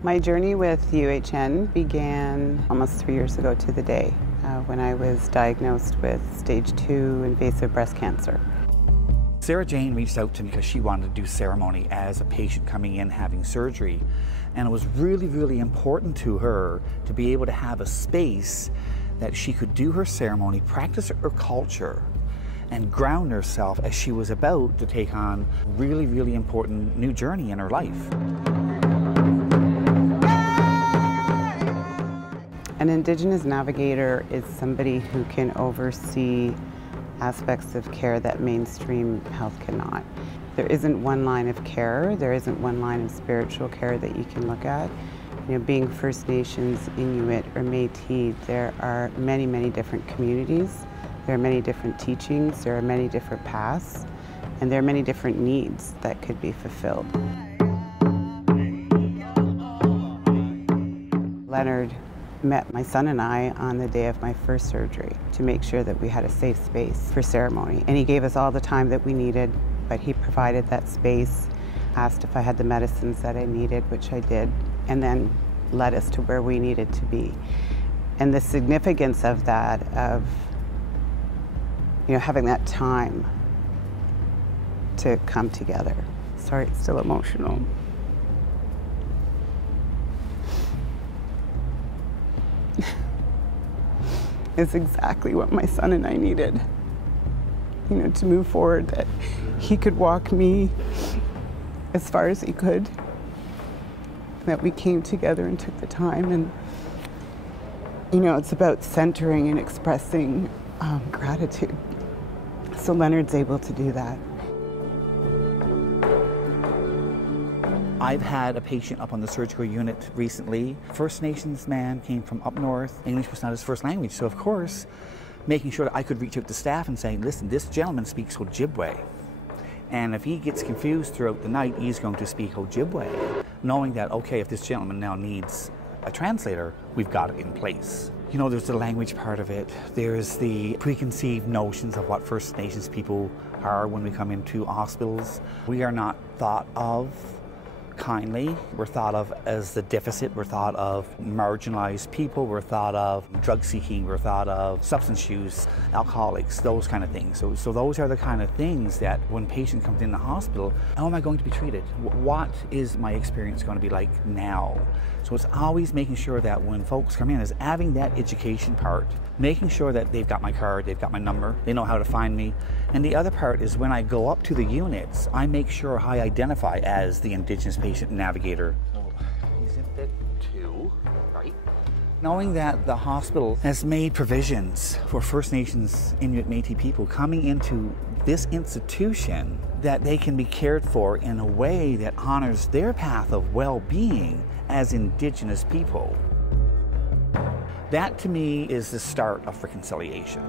My journey with UHN began almost 3 years ago to the day when I was diagnosed with stage 2 invasive breast cancer. Sarah Jane reached out to me because she wanted to do ceremony as a patient coming in having surgery. And it was really, really important to her to be able to have a space that she could do her ceremony, practice her culture, and ground herself as she was about to take on a really, really important new journey in her life. An Indigenous Navigator is somebody who can oversee aspects of care that mainstream health cannot. There isn't one line of care, there isn't one line of spiritual care that you can look at. You know, being First Nations, Inuit, or Métis, there are many, many different communities, there are many different teachings, there are many different paths, and there are many different needs that could be fulfilled. Leonard met my son and I on the day of my first surgery to make sure that we had a safe space for ceremony. And he gave us all the time that we needed, but he provided that space, asked if I had the medicines that I needed, which I did, and then led us to where we needed to be. And the significance of that, of having that time to come together. Sorry, it's still emotional. Is exactly what my son and I needed, to move forward, that he could walk me as far as he could, that we came together and took the time, and it's about centering and expressing gratitude. So Leonard's able to do that. I've had a patient up on the surgical unit recently. First Nations man came from up north. English was not his first language, so of course, making sure that I could reach out to staff and say, listen, this gentleman speaks Ojibwe. And if he gets confused throughout the night, he's going to speak Ojibwe. Knowing that, okay, if this gentleman now needs a translator, we've got it in place. There's the language part of it. There's the preconceived notions of what First Nations people are when we come into hospitals. We are not thought of kindly. We're thought of as the deficit, we're thought of marginalized people, we're thought of drug seeking, we're thought of substance use, alcoholics, those kind of things. So those are the kind of things that when a patient comes in the hospital, how am I going to be treated? What is my experience going to be like now? So it's always making sure that when folks come in is having that education part, making sure that they've got my card, they've got my number, they know how to find me. And the other part is when I go up to the units, I make sure I identify as the Indigenous patient navigator. So he's in bed 2, right? Knowing that the hospital has made provisions for First Nations, Inuit, Métis people coming into this institution, that they can be cared for in a way that honors their path of well-being as Indigenous people. That to me is the start of reconciliation.